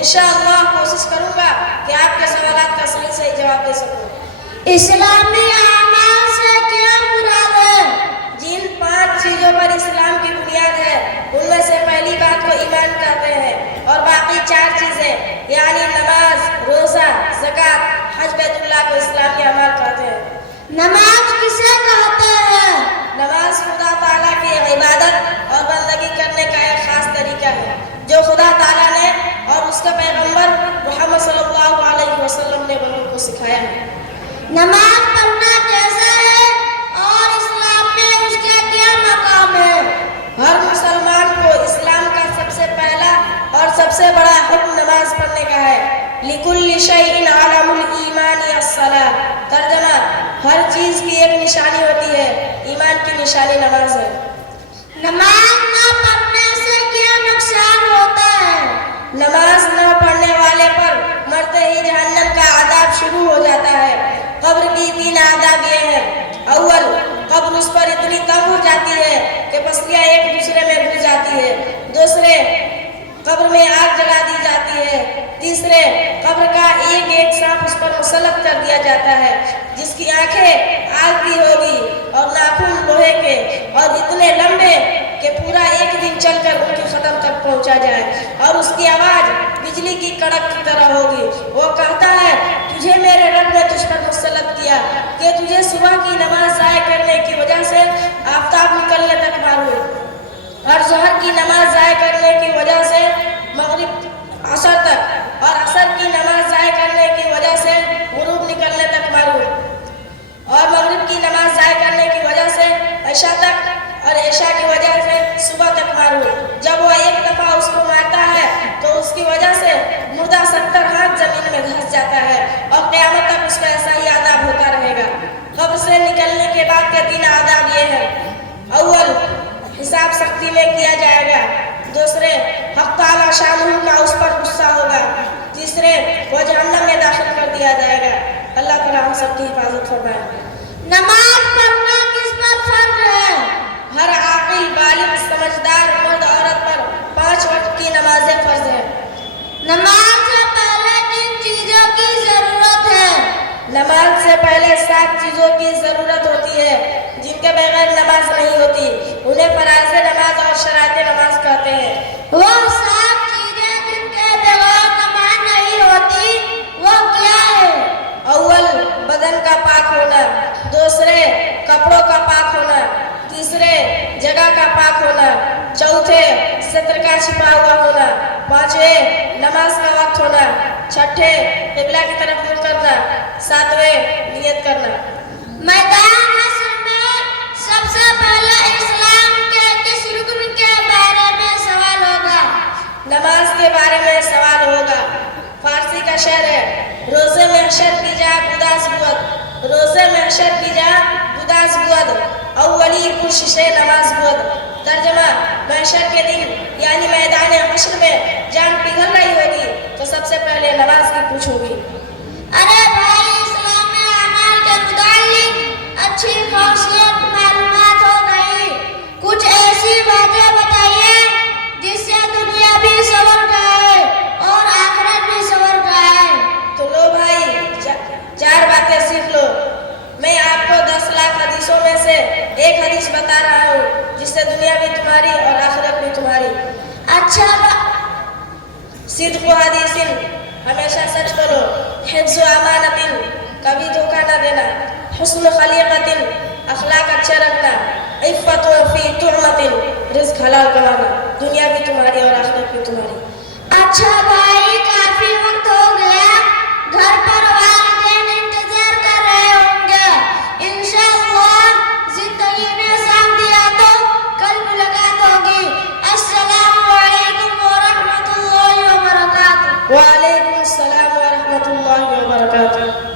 इंशाअल्लाह कोशिश करूंगा कि आपके सवालात का सही सही जवाब दे सकूं। इस्लामी अमाल से क्या मुराद है? जिन 5 चीजों पर इस्लाम की बुनियाद है उनमें से पहली बात को ईमान कहते हैं और बाकी 4 चीजें यानी नमाज, रोजा, ज़कात, हज, बैतुल्लाह को इस्लामी अमाल कहते हैं। नमाज किसे कहते हैं? नमाज खुदा ताला की इबादत और बंदगी करने का एक खास तरीका है जो खुदा ताला ने और उसके पैगंबर मोहम्मद सल्लल्लाहु अलैहि वसल्लम ने लोगों को सिखाया है। नमाज पढ़ना कैसा है और इस्लाम में उसका क्या मकाम है? हर मुसलमान को इस्लाम का सबसे पहला और सबसे बड़ा हुक्म नमाज पढ़ने का है। लिकुल्लि शैइन अलामुल ईमानी अस्सलाह। तर्जमा, हर चीज की एक निशानी होती है, ईमान की निशानी नमाज है। नमाज न पढ़ने से क्या नुकसान होता है? नमाज न पढ़ने वाले पर मरते ही जहन्नम का आदाब शुरू हो जाता है। कब्र की 3 आदाब ये हैं। अव्वल, कब्र उस पर इतनी तंग हो जाती है कि पसलियां एक दूसरे में घुल जाती है। दूसरे, कब्र में आग जला दी जाती है। तीसरे, कब्र का एक एक सांप उस पर मुसल्लत कर दिया जाता है जिसकी आंखें आग की होगी और नाखून लोहे के और इतने लंबे कि पूरा एक दिन चलकर उनके खत्म तक पहुंचा जाए और उसकी आवाज बिजली की कड़क की तरह होगी। वो कहता है, तुझे मेरे रब ने तुझ पर मुसल्लत किया कि तुझे सुबह की नमाज ज़ाया करने की वजह से आफताब निकलने तक मारूं और ज़ोहर की नमाज ज़ाया करने की वजह से मगरिब असर तक और असर की नमाज ज़ाया करने की वजह से गुरूब निकलने तक मारूं और मगरिब की नमाज ज़ाया करने की वजह से ऐशा तक और ऐशा की वजह से सुबह तक मारूं। जब वो एक दफा उसको मारता है तो उसकी वजह से मुर्दा 70 हाथ जमीन में धंस जाता है और क़यामत तक उसका ऐसा ही आदाब होता रहेगा। कब्र से निकलने के बाद के 3 आदाब ये हैं। अव्वल, हिसाब सख्ती में किया जाएगा। दूसरे, हक़ ताला शामुहू का उस पर गुस्सा होगा। तीसरे, वो जहन्नम में दाखिल कर दिया जाएगा। अल्लाह ताला हम सबकी हिफाजत फरमाए। नमाज पढ़ना किस पर फर्ज है? हर आकिल, बालिग, समझदार मर्द औरत पर 5 वक्त की नमाजें फर्ज है। नमाज से पहले किन चीजों की जरूरत है? नमाज से पहले 7 चीजों की जरूरत होती है जिनके बगैर नमाज नहीं होती। उन्हें फराज़ नमाज और शरात नमाज कहते हैं। वो 7 चीजें जिनके बगैर नमाज नहीं होती वो क्या है? अव्वल, बदन का पाक होना। दूसरे, कपड़ों का पाक होना। तीसरे, जगह का पाक होना। चौथे, सत्र का छिपा हुआ होना। पांचवें, नमाज का वक्त होना। छठे, किबला की तरफ मुंह करना। सातवें, नियत करना। मैदान हश्र में सबसे पहले इस्लाम के किस रुकन के बारे में सवाल होगा? नमाज के बारे में सवाल होगा। फारसी का शेर है, रोज़े महशर की जा गुदास बुअद, रोज़े महशर की जा गुदास बुअद, अव्वली पुरशिशे नमाज बुअद। तर्जमा, महशर के दिन यानी मैदान हश्र में जान पिघल रही होगी तो सबसे पहले नमाज की पूछ होगी। अरे भाई, इस्लाम में अमल के मुताल्लिक अच्छी खासियत मालूमात हो गई। कुछ ऐसी बातें बताइए जिससे दुनिया भी सवर जाए और आखिरत भी सवर जाए। तो लो भाई, 4 बातें सीख लो। मैं आपको 10 लाख हदीसों में से एक हदीस बता रहा हूँ जिससे दुनिया भी तुम्हारी और आखिरत भी तुम्हारी। अच्छा, सिद्क़ हदीसिन, हमेशा सच बोलो। हिफ्ज़ अमानतिन, कभी धोखा न देना। हुस्न खलीक़तिन, अखलाक अच्छे रखना। इफ़्फ़त फ़ी तुअमतिन, रिज़्क़ हलाल कमाना। दुनिया भी तुम्हारी और आखिरत भी तुम्हारी। अच्छा भाई, काफी वक्त हो गया, घर पर वालिदैन इंतजार कर रहे होंगे। इंशाअल्लाह जिंदगी ने साथ दिया तो कल मुलाकात होगी। अस्सलामु अलैकुम व रहमतुल्लाहि व बरकातुहू। वालेकुम अस्सलाम व रहमतुल्लाहि व बरकातुहू।